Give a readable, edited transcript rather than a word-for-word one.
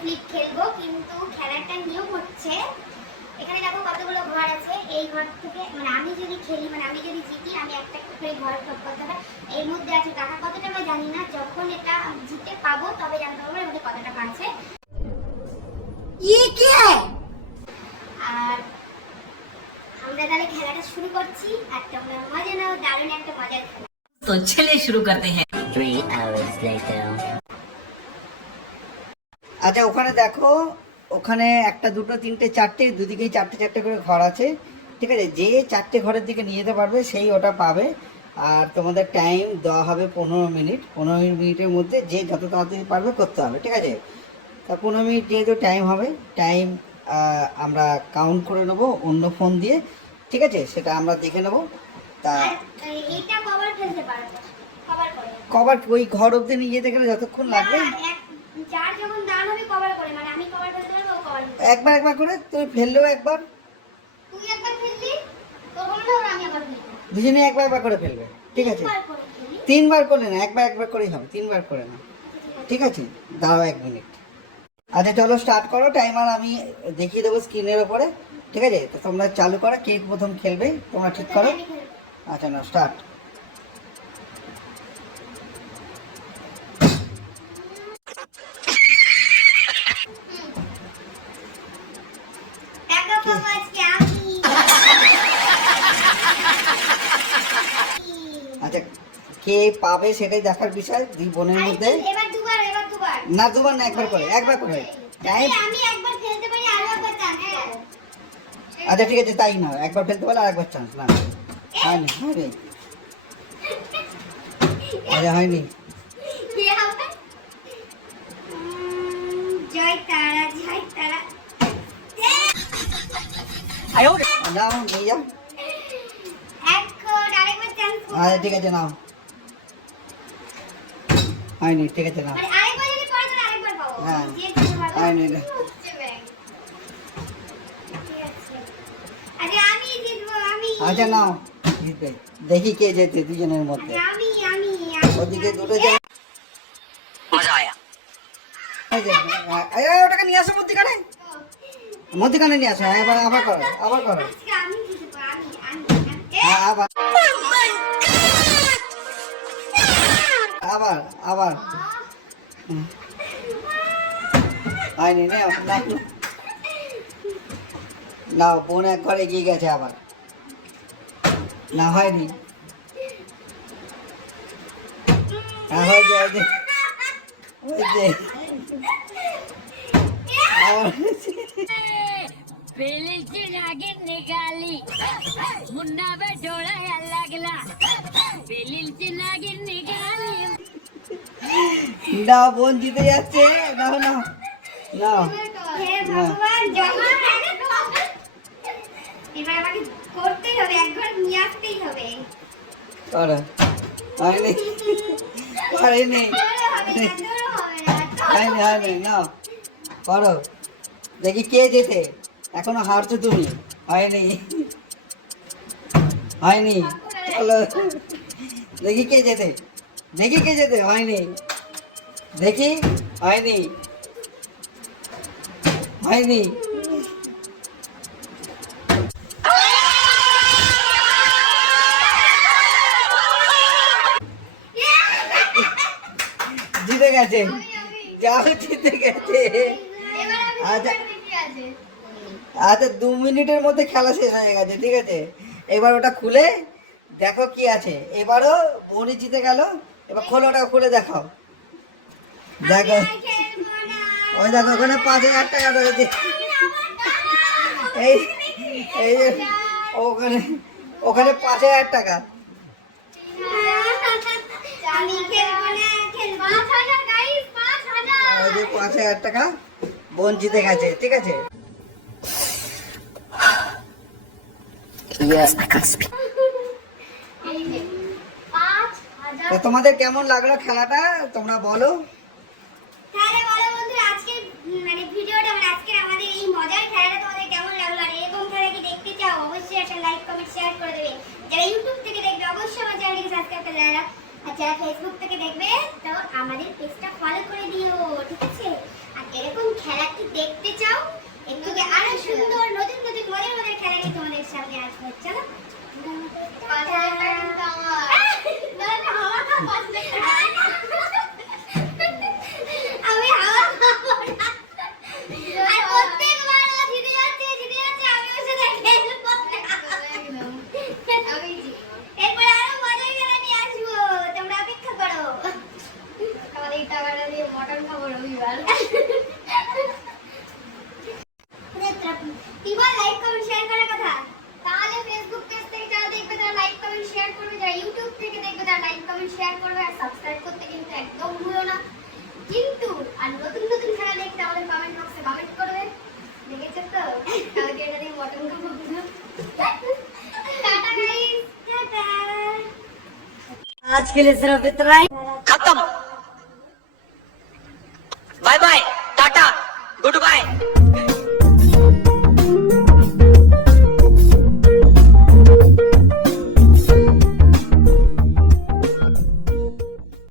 Flip খেলবো, কিন্তু খেলাটা নিয়ম হচ্ছে এখানে দেখো কতগুলো ঘর আছে। এই ঘর থেকে মানে আমি যদি খেলি, মানে আমি যদি জিতি, আমি একটা করে ঘর টপ করতে হবে। এর মধ্যে আছে টাকা, কত টাকা জানি না, যখন এটা জিতে পাবো তবে জানতে পারবো এর মধ্যে কত টাকা আছে। আর আমরা তাহলে খেলাটা শুরু করছি, আর তোমরা মজা নাও, দারুণ একটা মজার খেলা। तो चलिए शुरू करते हैं। 3 hours later. আচ্ছা ওখানে দেখো, ওখানে একটা দুটো তিনটে চারটে, দুদিকেই চারটে চারটে করে ঘর আছে, ঠিক আছে। যে চারটে ঘরের দিকে নিয়ে যেতে পারবে সেই ওটা পাবে। আর তোমাদের টাইম দেওয়া হবে 15 মিনিট। 15 মিনিটের মধ্যে যে যত তাড়াতাড়ি পারবে করতে হবে, ঠিক আছে। তা 15 মিনিট যেহেতু টাইম হবে, টাইম আমরা কাউন্ট করে নেবো অন্য ফোন দিয়ে, ঠিক আছে। সেটা আমরা দেখে নেবো। তা এটা কভার ফেলতে পারবো, কভার করে কভার ওই ঘর অবধি নিয়ে যেতে গেলে যতক্ষণ লাগবে, যার যখন দান হবে কভার করে, মানে আমি কভার ফেলতে পারবো, ও কভার একবার একবার করে তুমি ফেললেও একবার, তুই একবার ফেললি তোর হলো না, আমি আবার ফেলবো, দুজনে একবার একবার করে ফেলবে, ঠিক আছে। একবার করে ফেলি। 3বার করলে না, একবার একবার করেই হবে, 3বার করে না, ঠিক আছে। দাঁড়াও 1 মিনিট। আচ্ছা চলো স্টার্ট করো, টাইমার আমি দেখিয়ে দেবো স্ক্রিনের ওপরে, ঠিক আছে। তো তোমরা চালু করো, কে প্রথম খেলবে তোমরা ঠিক করো। আমি ফেলবো। আচ্ছা না স্টার্ট। টাকা পাবো আজকে আমি। আচ্ছা কে পাবে সেটাই দেখার বিষয়, দুই বোনের মধ্যে। এবার দুবার, এবার দুবার না দুবার না, একবার করে, একবার করে টাইম। আমি একবার ফেলতে পারি, আরো একবার চান। হ্যাঁ আচ্ছা ঠিক আছে, তাই না, একবার ফেলতে পারলে আর একবার চান্স না, হয়নি হয়নি। আচ্ছা হয়নি। কি হবে? জয় তারা, জয় তারা। নাও নিয়ে যাও। এখন আরেকবার চান্স। আচ্ছা ঠিক আছে নাও, হয়নি, ঠিক আছে নাও। মানে আরেকবার যদি পড়ে তাহলে আরেকবার পাবো। হ্যাঁ। যে জিততে পারবো। হয়নি না। হচ্ছে ব্যাগ। ঠিক আছে। আচ্ছা আমি জিতবো, আমি। আচ্ছা নাও, জিতবে। দেখি কে জেতে দুজনের মধ্যে। আচ্ছা, আমি। ওদিকে দুটো জন। मजा आया। ওটাকে নিয়ে আসো মধ্যিখানে, মধ্যিখানে নিয়ে আসো। এবার আবার করো, আবার করো। আজকে আমি জিতবো, আমি। হ্যাঁ আবার আবার আবার। হয়নি, নাও নাও নাও, বোন এক ঘরে এগিয়ে গেছে আবার। না হয়নি। হ্যাঁ হয়েছে হয়েছে হয়েছে। আবার হয়েছে। पेलीची नागिन निघाली मुन्ना बे डोळ्या लागला पेलीची नागिन निघाली না বোন জিতে যাচ্ছে। নাও নাও নাও। হে ভগবান, জমা। এবার আমাকে করতেই হবে, একবার নিয়ে আসতেই হবে। করো। হয়নি হয়নি হয়নি হয়নি। নাও করো, দেখি কে জেতে। এখনো হারছো তুমি, হয়নি হয়নি। চলো দেখি কে জেতে, দেখি কে জেতে। হয়নি, দেখি হয়নি হয়নি। জিতে গেছে, যাও জিতে গেছে। আচ্ছা আচ্ছা 2 মিনিটের মধ্যে খেলা শেষ হয়ে গেছে, ঠিক আছে। এবার ওটা খুলে দেখো কি আছে। এবারও বোনই জিতে গেল। এবার খোলো, ওটা খুলে দেখাও। দেখো ওই দেখো ওখানে 5,000 টাকা রয়েছে। এই এই যে ওখানে ওখানে 5,000 টাকা। আমি খেলবো না, খেলবো 5,000 গাইস, 5,000। ওই যে 5,000 টাকা বোন জিতে গেছে, ঠিক আছে। Yes. এই যে 5,000। তো তোমাদের কেমন লাগলো খেলাটা তোমরা বলো। তাহলে বলো বন্ধুরা, আজকে মানে ভিডিওটা, মানে আজকে আমাদের এই মজার খেলাটা তোমাদের কেমন লাগলো? আর এরকম খেলা কি দেখতে চাও? অবশ্যই একটা লাইক কমেন্ট শেয়ার করে দেবে। যারা ইউটিউব থেকে দেখবে অবশ্যই আমার চ্যানেলটিকে সাবস্ক্রাইব করে দেবে। আর যারা ফেসবুক থেকে দেখবে তো আমাদের পেজটা ফলো করে দিও, ঠিক আছে। আর এরকম খেলা কি দেখতে চাও একটু আরো সুন্দর নতুন নতুন মজার মজার খেলা নিয়ে তোমাদের সামনে আসবো চলো আমি হাওয়া খাবো না। আর প্রত্যেকবার ও জিতে যাচ্ছে, আমি ওর সাথে খেলবো না। এরপরে আরো মজার খেলা নিয়ে আসবো, তোমরা অপেক্ষা করো। তিনবার লাইক কমেন্ট শেয়ার করার কথা। তাহলে ফেসবুক পেজ থেকে যারা দেখবে তারা লাইক কমেন্ট শেয়ার করবে, যারা ইউটিউব থেকে দেখবে তারা লাইক কমেন্ট শেয়ার করবে, আর সাবস্ক্রাইব করতে কিন্তু একদম ভুলো না। কিন্তু আর নতুন নতুন খেলা দেখতে আমাদের কমেন্ট বক্সে কমেন্ট করবে। দেখেছো তো কালকে এটা দিয়ে মটন খাবো। Tata guys, tata. आज के लिए सिर्फ इतना ही। खत्म। Bye bye, tata, good bye.